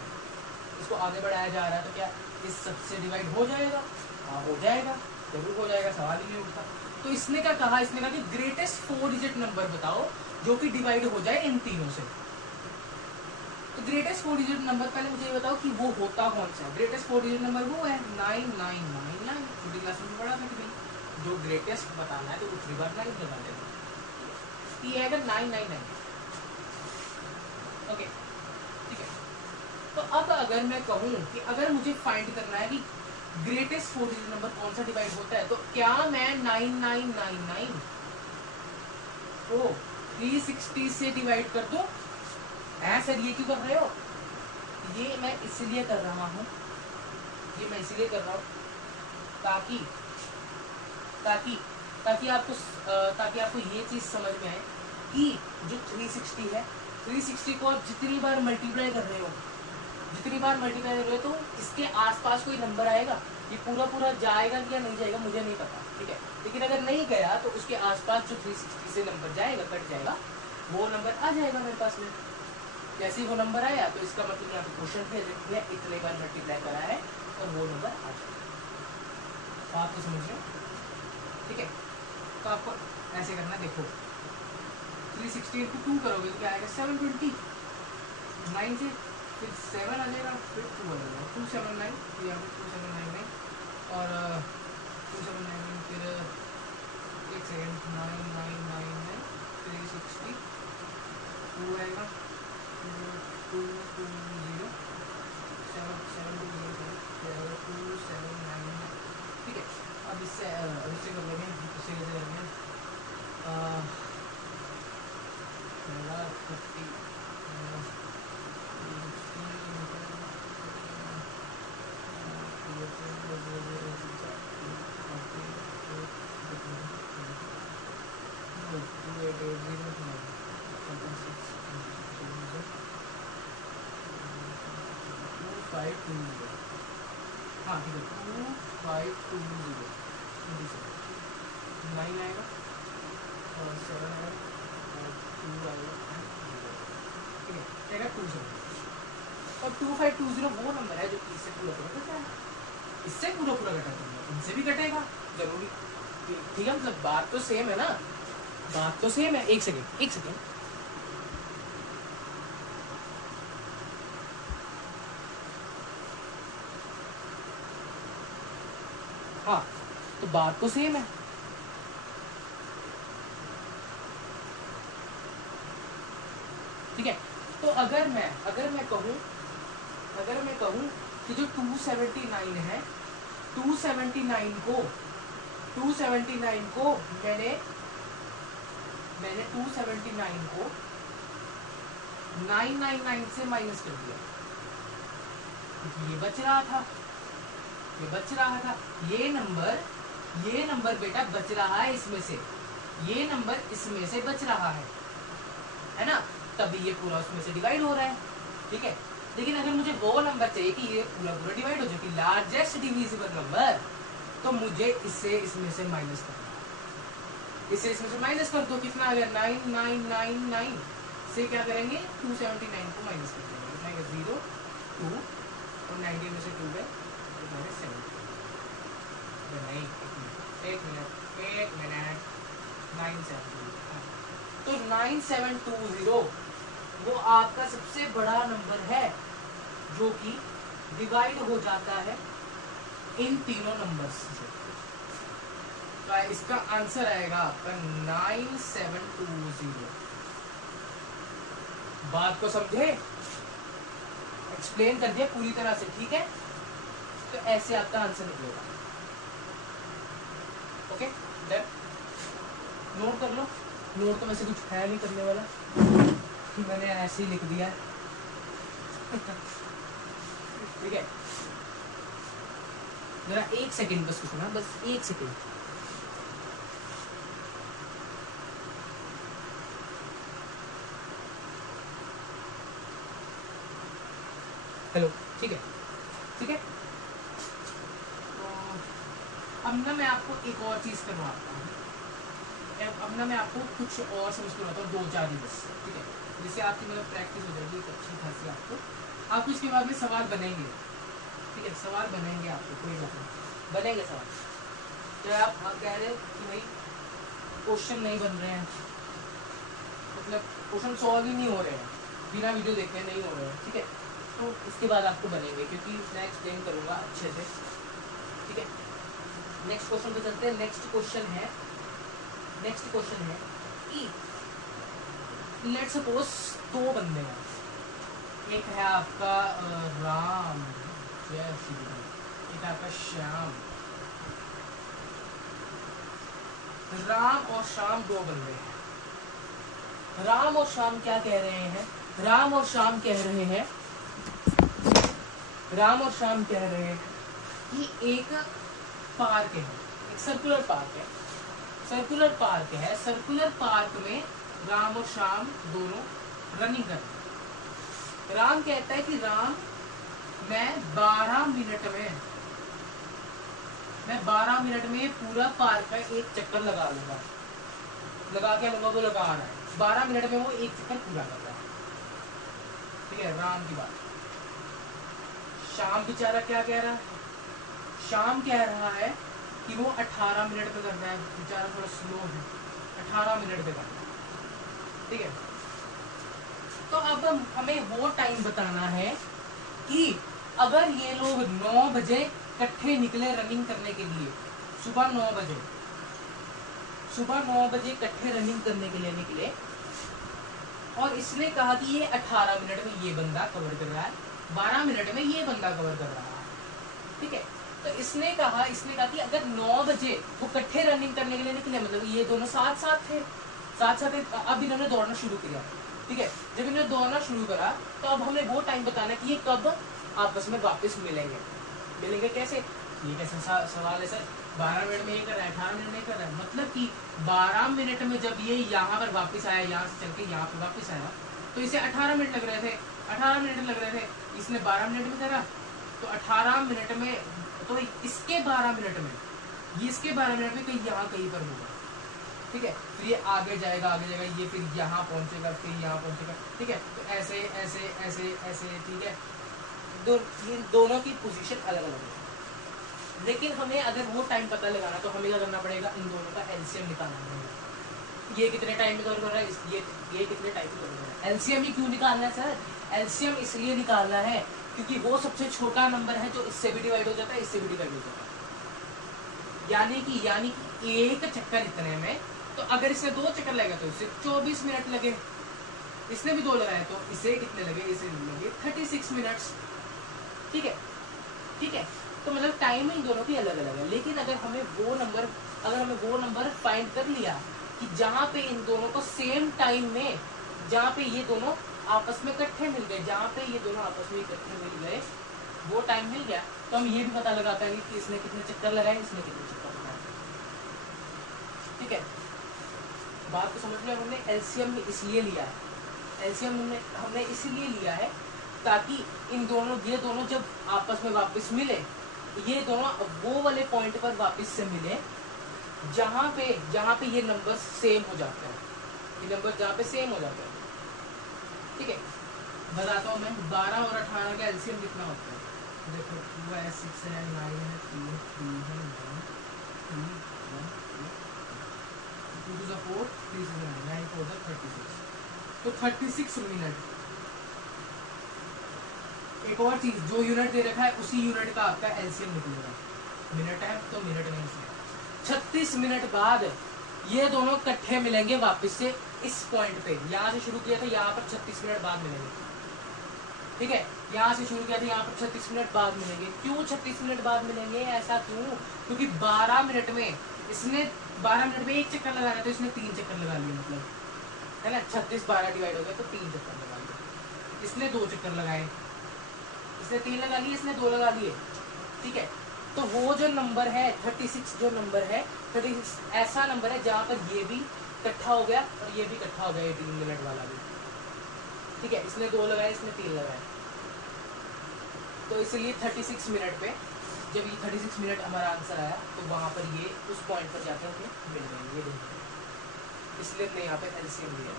इसको आगे बढ़ाया जा रहा है, तो क्या इस सबसे डिवाइड हो जाएगा? हाँ हो जाएगा, जरूर हो जाएगा, सवाल ही नहीं उठता। तो इसने क्या कहा? इसने कहा कि ग्रेटेस्ट 4 डिजिट नंबर बताओ जो कि डिवाइड हो जाए इन तीनों से। तो ग्रेटेस्ट 4 डिजिट नंबर, पहले मुझे ये बताओ कि वो होता कौन सा है? ग्रेटेस्ट 4 डिजिट नंबर वो है 9999। छोटी क्लास में पढ़ा था कि भाई जो ग्रेटेस्ट बताना है तो कुछ भी बार 9 लगा देना, ये है 999, ओके, ठीक है। तो अब अगर मैं कहूँ कि अगर मुझे फाइंड करना है कि ग्रेटेस्ट 4 डिजिट नंबर कौन सा डिवाइड होता है, तो क्या मैं 9999 को 360 से डिवाइड कर दूं? सर ये क्यों कर रहे हो? ये मैं इसलिए कर रहा हूँ, ताकि आपको ये चीज समझ में आए कि जो 360 है, 360 को आप जितनी बार मल्टीप्लाई कर रहे हो तो इसके आसपास कोई नंबर आएगा, ये पूरा जाएगा या नहीं जाएगा मुझे नहीं पता, ठीक है। लेकिन अगर नहीं गया तो उसके आसपास जो 360 से नंबर जाएगा, कट जाएगा, वो नंबर आ जाएगा मेरे पास में। जैसे ही वो नंबर आया तो इसका मतलब यहाँ पे क्वेश्चन पे इतने बार मल्टीप्लाई करा है और वो नंबर आ जाएगा। तो आप तो समझ रहे हो, ठीक है। तो आपको ऐसे करना, देखो 360 इंटू 2 करोगे तो क्या आएगा? 720, 9 से फिर 7 आ जाएगा, फिर 2 आ जाएगा, 279, फिर यहाँ पे 2799 और 2799, फिर एक सेकेंड, 9999 360 2 आएगा, 2 ठीक है, अब इससे कर लेंगे, इससे कैसे करेंगे, हाँ ठीक है, 2520 9 आएगा और 7 आएगा और 2 आएगा, ठीक है, आएगा 27। और 2520 वो नंबर है जो इससे पूरा कटा है, इससे पूरा कटा है, इनसे भी कटेगा जरूरी, ठीक है, मतलब बात तो सेम है ना, बात तो सेम है। एक सेकेंड हाँ, तो बात तो सेम है। ठीक है, तो अगर मैं कहूं कि जो 279 है, 279 को मैंने 279 को 999 से माइनस कर दिया, ये बच रहा था, ये नंबर बेटा बच रहा है इसमें से, ये नंबर इसमें से बच रहा है ना, तभी ये पूरा उसमें से डिवाइड हो रहा है, ठीक है। लेकिन अगर मुझे वो नंबर चाहिए कि ये पूरा डिवाइड हो जाए, कि लार्जेस्ट डिविजिबल नंबर, तो मुझे इससे इसमें से माइनस करना है, इससे इसमें से माइनस कर दो, कितना आ गया 9999 से क्या करेंगे 279 को माइनस कर देंगे, कितना आएगा 0 2 और 19 में से 2 गए तो 7। नहीं, एक मिनट 9720, तो 9720 वो आपका सबसे बड़ा नंबर है जो कि डिवाइड हो जाता है इन तीनों नंबर्स से, तो इसका आंसर आएगा आपका 9720। बात को समझे, एक्सप्लेन कर दिया पूरी तरह से, ठीक है, तो ऐसे आपका आंसर निकलेगा। ओके डन, नोट कर लो, नोट तो वैसे कुछ है नहीं करने वाला, मैंने ऐसे ही लिख दिया है ठीक है, जरा एक सेकंड बस रुकना, बस एक सेकंड। हेलो, ठीक है, तो अब ना मैं आपको एक और चीज करवाता हूँ, अब ना मैं आपको कुछ और समझ करवाता हूँ, 2-4 दिन बस, ठीक है, जिससे आपकी मतलब प्रैक्टिस हो जाएगी एक अच्छी खासी, आपको इसके बाद में सवाल बनेंगे, ठीक है, सवाल बनेंगे आपको, कोई बात नहीं, बनेंगे सवाल। तो आप कह रहे कि भाई क्वेश्चन नहीं बन रहे हैं, मतलब क्वेश्चन सॉल्व ही नहीं हो रहे हैं, बिना वीडियो देखे नहीं हो रहे हैं, ठीक है, तो इसके बाद आपको बनेंगे, क्योंकि मैं एक्सप्लेन करूँगा अच्छे से, ठीक है। नेक्स्ट क्वेश्चन पे चलते हैं। नेक्स्ट क्वेश्चन है कि लेट्स सपोज 2 बंदे हैं, एक है आपका राम, जय श्री राम, एक आपका श्याम, राम और श्याम 2 बंदे हैं। राम और श्याम क्या कह रहे हैं, राम और श्याम कह रहे हैं कि एक पार्क है, एक सर्कुलर पार्क में राम और श्याम दोनों रनिंग कर रहे हैं। राम कहता है कि राम मैं 12 मिनट में पूरा पार्क का एक चक्कर लगा लूंगा, वो लगा रहा है, 12 मिनट में वो एक चक्कर पूरा कर रहा है, ठीक है, राम की बात। श्याम बेचारा क्या कह रहा है, श्याम कह रहा है कि वो 18 मिनट पे कर रहा है, बेचारा थोड़ा स्लो है, 18 मिनट पे कर रहा है, ठीक है। तो अब हमें वो टाइम बताना है कि अगर ये लोग 9 बजे इकट्ठे निकले रनिंग करने के लिए, सुबह 9 बजे इकट्ठे रनिंग करने के लिए निकले, और इसने कहा कि ये 18 मिनट में ये बंदा कवर कर रहा है, 12 मिनट में ये बंदा कवर कर रहा है, ठीक है। तो इसने कहा कि अगर 9 बजे वो इकट्ठे रनिंग करने के लिए निकले, मतलब ये दोनों साथ साथ थे, अब इन्होंने दौड़ना शुरू किया, ठीक है। जब इन्होंने दौड़ना शुरू करा तो अब हमें वो टाइम बताना कि ये कब आपस में वापस मिलेंगे कैसे? ये कैसा सवाल है सर, 12 मिनट में ये कर रहा है, 18 मिनट में कर रहा है, मतलब कि 12 मिनट में जब ये यहाँ पर वापस आया, यहाँ से चल के यहाँ पे वापस आया, तो इसे 18 मिनट लग रहे थे, 18 मिनट लग रहे थे, इसने 12 मिनट में करा, तो 18 मिनट में, तो इसके 12 मिनट में, ये इसके 12 मिनट में कहीं यहाँ कहीं पर होगा, ठीक है। फिर ये आगे जाएगा, ये फिर यहाँ पहुंचेगा, फिर यहाँ पहुंचेगा, ठीक है। तो ऐसे ऐसे ऐसे ऐसे, ठीक है। इन दोनों की पोजीशन अलग अलग है, लेकिन हमें अगर वो टाइम पता लगाना तो हमें क्या करना पड़ेगा, इन दोनों का एलसीएम निकालना पड़ेगा। ये कितने टाइम में कवर कर रहा है, ये कितने टाइम में कवर कर रहा है। एलसीएम ही क्यों निकालना है सर? एलसीएम इसलिए निकालना है क्योंकि वो सबसे छोटा नंबर है जो इससे भी डिवाइड हो जाता है, इससे भी डिवाइड हो जाता है, यानी कि एक चक्कर इतने में, तो अगर इसे 2 चक्कर लगेगा तो इसे 24 मिनट लगे, इसने भी 2 लगाए तो इसे कितने लगे, इसे लगे 36 मिनट्स, ठीक है, ठीक है। तो मतलब टाइमिंग दोनों की अलग अलग है, लेकिन अगर हमें वो नंबर फाइंड कर लिया कि जहाँ पे इन दोनों को सेम टाइम में, जहाँ पे ये दोनों आपस में इकट्ठे मिल गए, वो टाइम मिल गया, तो हम ये भी पता लगा पाएंगे कि इसने कितने चक्कर लगाए, इसने कितने चक्कर लगाए, ठीक है। बात को समझ लिया हमने। एलसीएम इसलिए लिया है, एलसीएम हमने इसलिए लिया है ताकि ये दोनों जब आपस में वापस मिले, ये दोनों वो वाले पॉइंट पर वापस से मिले जहाँ पे ये नंबर सेम हो जाते हैं, ये नंबर जहाँ पे सेम हो जाते हैं, ठीक है। बताता हूँ मैं, 12 और 18 का एलसीएम कितना होता है, देखो 2 है, 6 है, 9 है, 2 है, 3 है, 1 3 1 2 to the 4 3 to the 9 4 to 36, तो 36 मिनट। एक और चीज, जो यूनिट दे रखा है उसी यूनिट का आपका एलसीएम निकलेगा, मिनट है तो मिनट में 36 मिनट बाद ये दोनों इकट्ठे मिलेंगे वापस से इस पॉइंट पे, यहाँ से शुरू किया था, यहाँ पर 36 मिनट बाद मिलेंगे, ठीक है। यहाँ से शुरू किया था, यहाँ पर 36 मिनट बाद मिलेंगे। क्यों 36 मिनट बाद मिलेंगे, ऐसा क्यों? क्योंकि 12 मिनट में एक चक्कर लगाना, तो इसने 3 चक्कर लगा लिए, मतलब है ना, 36 12 डिवाइड हो गया तो 3 चक्कर लगा लिए, इसने 2 चक्कर लगाए, इसने 3 लगा लिए, इसने 2 लगा लिए, ठीक है। तो वो जो नंबर है 36, जो नंबर है 36 ऐसा नंबर है जहाँ पर ये भी इकट्ठा हो गया और ये भी इकट्ठा हो गया, 18 मिनट वाला भी, ठीक है। इसने 2 लगाए, इसने 3 लगाए, तो इसलिए 36 मिनट पे जब ये 36 मिनट हमारा आंसर आया तो वहाँ पर ये उस पॉइंट पर जाकर हमें मिल गए, ये इसलिए हमने यहाँ पे एलसीएम लिया।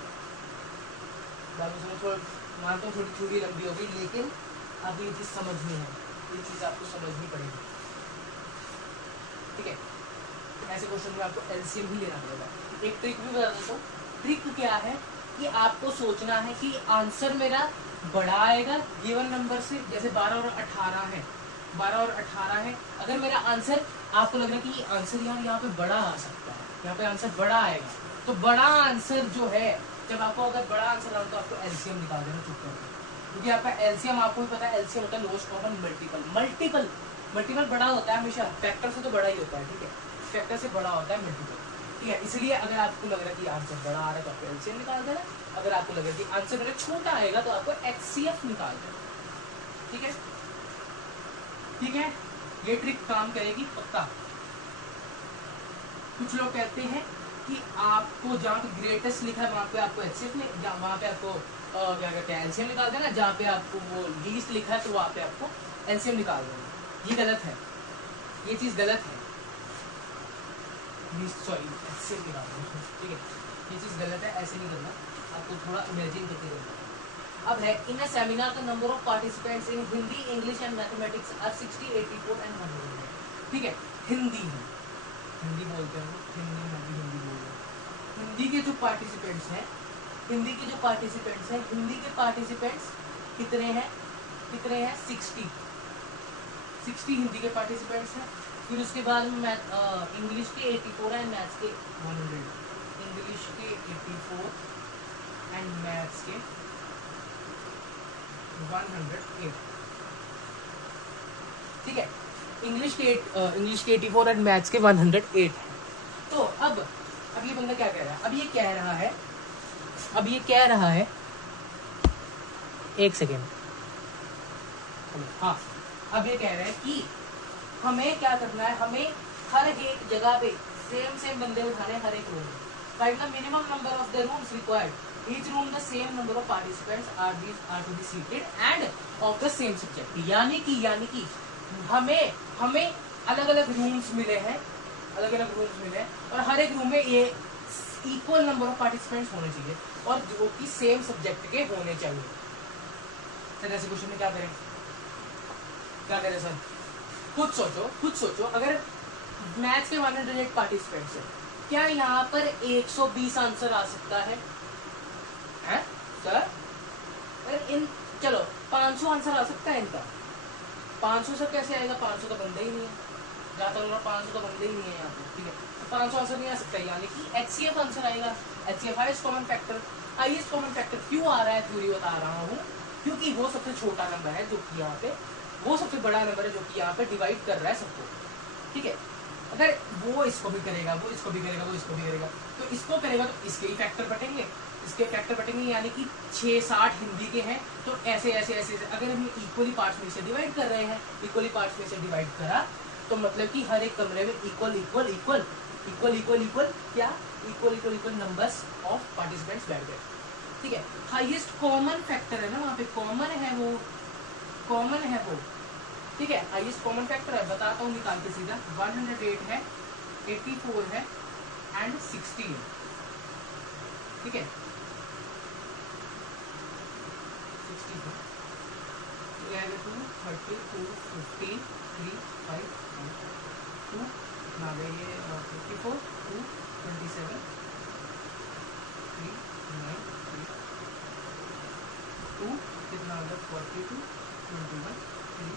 थोड़ा मानता हूँ थोड़ी थोड़ी लंबी होगी, लेकिन अब ये चीज़ समझनी है, ये चीज़ आपको समझनी पड़ेगी, ठीक है। ऐसे क्वेश्चन में आपको एलसीएम ही लेना पड़ेगा। एक ट्रिक भी बता देता हूँ। ट्रिक क्या है कि आपको सोचना है कि आंसर मेरा बड़ा आएगा गिवन नंबर से, जैसे 12 और 18 है, 12 और 18 है। अगर मेरा आंसर आपको लग रहा है कि आंसर यहाँ पे बड़ा आ सकता है, यहाँ पे आंसर बड़ा आएगा, तो बड़ा आंसर जो है, जब आपको अगर बड़ा आंसर आए तो आपको एलसीएम निकाल देना चुप करके, क्योंकि आपका एलसीएम आपको भी पता है, एलसीएम होता है लोएस्ट कॉमन मल्टीपल। मल्टीपल बड़ा होता है हमेशा, फैक्टर से तो बड़ा ही होता है, ठीक है, फैक्टर से बड़ा होता है मल्टीपल, ठीक है। इसलिए अगर आपको लग रहा है कि आंसर बड़ा आ रहा है तो आपको एलसीएम निकाल देना, अगर आपको लग रहा है कि आंसर मेरा छोटा आएगा तो आपको एचसीएफ निकाल देना, ठीक है, ठीक है। ये ट्रिक काम करेगी पक्का। कुछ लोग कहते हैं कि आपको जहाँ पे ग्रेटेस्ट लिखा है वहाँ पे आपको एचसीएफ, वहाँ पे आपको क्या कहते हैं एलसीएम निकाल देना, जहाँ पे आपको वो लीस्ट लिखा है तो वहाँ पे आपको एलसीएम निकाल देना। ये गलत है, ये चीज़ गलत है, सॉरी एलसीएम निकाल देना, ठीक है, ये चीज़ गलत है, ऐसे नहीं करना, आपको थोड़ा इमेजिन करके करना। अब है in a seminar the number of participants in Hindi, English and mathematics are 60, 84 and 100, ठीक है। हिंदी बोलते हैं, हिंदी में भी हिंदी बोल रहे हैं। हिंदी के जो पार्टिसिपेंट्स हैं, हिंदी के पार्टिसिपेंट्स कितने हैं 60 हिंदी के पार्टिसिपेंट्स हैं। फिर उसके बाद में इंग्लिश के 84 है, मैथ्स के 100, इंग्लिश के 84 एंड मैथ्स के 108। ठीक है, इंग्लिश के 84 एंड मैथ्स के 108 है। तो अब ये बंदा क्या कह रहा है, अब ये कह रहा है एक सेकेंड, हाँ, अब ये कह रहा है कि हमें क्या करना है, हमें हर एक जगह पे सेम बंदे उठाने हर एक रूम में। Find the minimum number of the rooms required, each room the same number of participants are to be seated and of the same subject. यानी कि हमें अलग अलग रूम्स मिले हैं और हर एक रूम में ये इक्वल नंबर ऑफ पार्टिसिपेंट्स होने चाहिए और जो कि सेम सब्जेक्ट के होने चाहिए। सर ऐसे क्वेश्चन में क्या करें सर? खुद सोचो अगर मैथ्स के 108 पार्टिसिपेंट्स है, क्या यहाँ पर 120 आंसर आ सकता है? सर चलो 500 आंसर आ सकता है इनका। 500 से कैसे आएगा? 500 का बंदा ही नहीं है, जाता हूँ 500 का बंदा ही नहीं है यहाँ पे। ठीक है, तो 500 आंसर नहीं आ सकता, यानी कि HCF आंसर आएगा। HCF हाईएस्ट कॉमन फैक्टर क्यों आ रहा है, थ्योरी बता रहा हूँ, क्योंकि वो सबसे छोटा नंबर है जो कि यहाँ पे, वो सबसे बड़ा नंबर है जो कि यहाँ पे डिवाइड कर रहा है सबको। ठीक है, अगर वो इसको भी करेगा, वो इसको भी करेगा, तो इसको करेगा तो इसके ही फैक्टर बटेंगे, यानी कि 6-60 हिंदी के हैं, तो ऐसे अगर हम इक्वली पार्ट्स में से डिवाइड कर रहे हैं, डिवाइड करा तो मतलब कि हर एक कमरे में इक्वल नंबर्स ऑफ पार्टिसिपेंट्स बैठ गए। ठीक है, हाईएस्ट कॉमन फैक्टर है ना, वहाँ पे कॉमन है वो। ठीक है, हाईएस्ट कॉमन फैक्टर है, बताता हूँ निकाल के सीधा। 108 है, 84 है एंड 60 है। ठीक है, 60 है, 2, 30, 2, 15, 3, 5, 2 ना गए ये 54, 2, 27, 3, 9, 2 कितना होगा 42, 21, 3,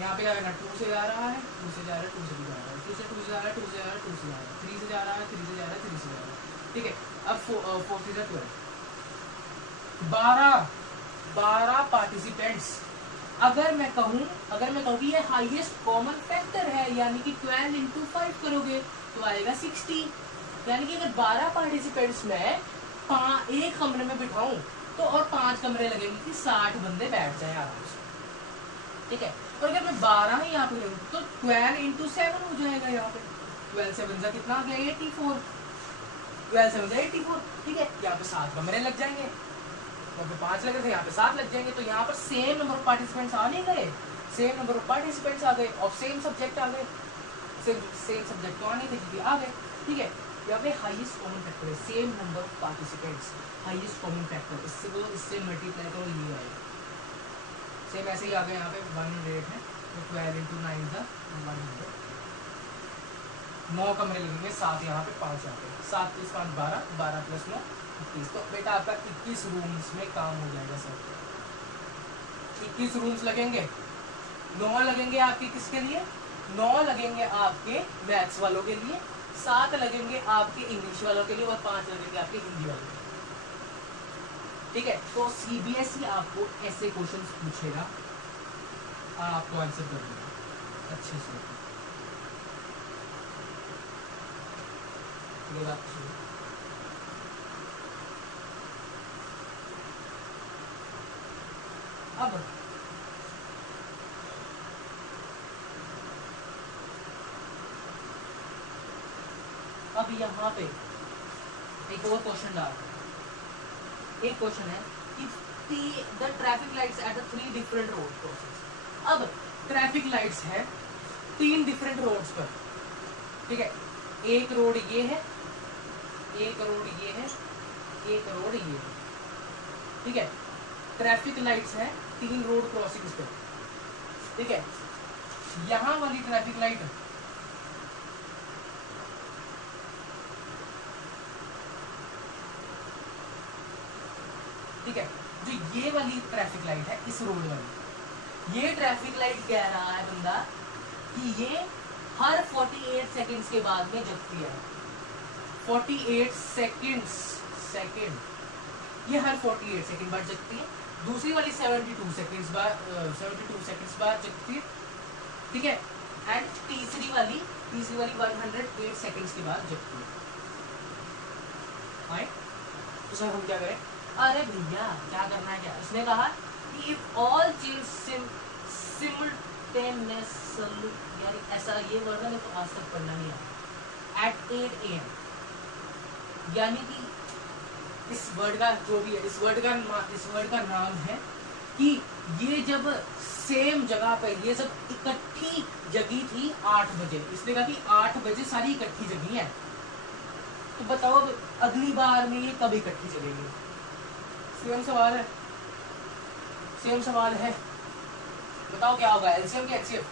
यहाँ पे क्या करना, 2 से जा रहा है, 2 से जा रहा है, 2 से भी जा रहा है, 2 से जा रहा है, 2 से जा रहा है, 2 से जा रहा है, 3 से जा रहा है, 3 से जा रहा है, 3 से जा रहा है। ठीक है, अब 4 से 12, 12 पार्टिसिपेंट्स। अगर मैं कहूँ कि ये हाईएस्ट कॉमन फैक्टर है, यानी कि 12 into 5 करोगे तो आएगा 60। यानी कि अगर 12 पार्टिसिपेंट्स में एक कमरे में बिठाऊं तो और 5 कमरे लगेंगे कि 60 बंदे बैठ जाए आराम से। ठीक है, और अगर मैं 12 ही यहाँ पे लूँ तो 12 into 7 हो जाएगा। यहाँ पे 12 से बंदा कितना आ गया 84, 12 से बंदा 84। ठीक है, यहाँ पे 7 कमरे लग जाएंगे, वहाँ पे 5 लगे थे, यहाँ पे 7 लग जाएंगे, तो यहाँ पर सेम नंबर ऑफ पार्टिसिपेंट्स आ नहीं गए, सेम नंबर ऑफ पार्टिसिपेंट्स आ गए और सेम सब्जेक्ट आ गए, सेम सब्जेक्ट तो आने थे क्योंकि आ गए। ठीक है, यहाँ पे हाईएस्ट कॉमन फैक्टर है, same number of participants, highest common factor, इससे मल्टीप्लाई करो ये आएगा, सेम ऐसे ही आ गया। यहाँ पे 108 है तो 12 into 9 था 100, 9 कमरे लगेंगे, 7 यहाँ पे, 5 यहाँ पे, 7 + 5 12, 12 + 9 21। तो बेटा आपका 21 रूम्स में काम हो जाएगा सर। 21 रूम्स लगेंगे, 9 लगेंगे आपके किसके लिए, 9 लगेंगे आपके मैथ्स वालों के लिए, 7 लगेंगे आपके इंग्लिश वालों के लिए और 5 लगेंगे आपके हिंदी वालों के लिए। ठीक है, तो CBSE आपको ऐसे क्वेश्चंस पूछेगा, आपको आंसर कर देगा अच्छे से। ये बात सुनो, अब यहाँ पे एक और क्वेश्चन डाल, एक क्वेश्चन है कि the traffic lights at 3 different road crosses. अब ट्रैफिक लाइट्स है 3 डिफरेंट रोड्स पर। ठीक है, एक रोड ये है, एक रोड ये है, एक रोड ये है। ठीक है, ट्रैफिक लाइट्स है 3 रोड क्रॉसिंग्स पे। ठीक है, यहाँ वाली ट्रैफिक लाइट ठीक है, जो ये वाली ट्रैफिक लाइट है इस रोड वाली, ये ट्रैफिक लाइट कह रहा है बंदा कि ये हर 48 सेकंड्स के बाद में जगती है। 48 सेकंड्स सेकेंड, ये हर 48 सेकेंड बाद जगती है। दूसरी वाली 72 सेकेंड्स बाद 72 सेकेंड्स बाद जगती है, ठीक है। एंड तीसरी वाली 108 सेकेंड्स के बाद जगती है। आए तो सर हम क्या करें? अरे भैया क्या करना है, क्या इसने कहा कि इफ ऑल चेंज सिमुलटेनियसली, यार ऐसा ये वर्ड है तो आज तक पढ़ना नहीं आया, एट 8 AM, यानी कि इस वर्ड का जो भी है, इस वर्ड का नाम है कि ये जब सेम जगह पे ये सब इकट्ठी जगी थी 8 बजे, इसने कहा कि 8 बजे सारी इकट्ठी जगी है, तो बताओ अगली बार में ये कब इकट्ठी चलेगी? सेम सवाल है, बताओ क्या होगा, एलसीएम या एचसीएफ?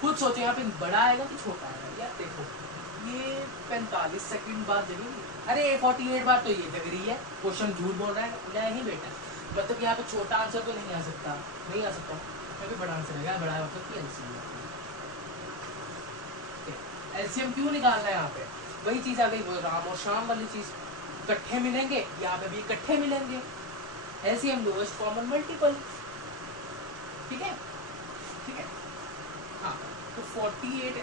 खुद सोचो, यहाँ पे बड़ा आएगा कि छोटा आएगा? यार देखो ये 45 सेकंड बाद जगेगी, अरे 48 बार तो ये जग रही है, क्वेश्चन झूठ बोल रहा है नहीं बेटा, मतलब यहाँ पे छोटा आंसर तो नहीं आ सकता, मैं भी बड़ा आंसर है, बड़ा है मतलब कि एलसीएम क्यों निकालना है यहाँ पे? वही चीज आ गई, वो राम और शाम वाली चीज, इकट्ठे मिलेंगे, यहाँ पे भी इकट्ठे मिलेंगे, एलसीएम लोएस्ट कॉमन मल्टीपल, ठीक है। हाँ तो 48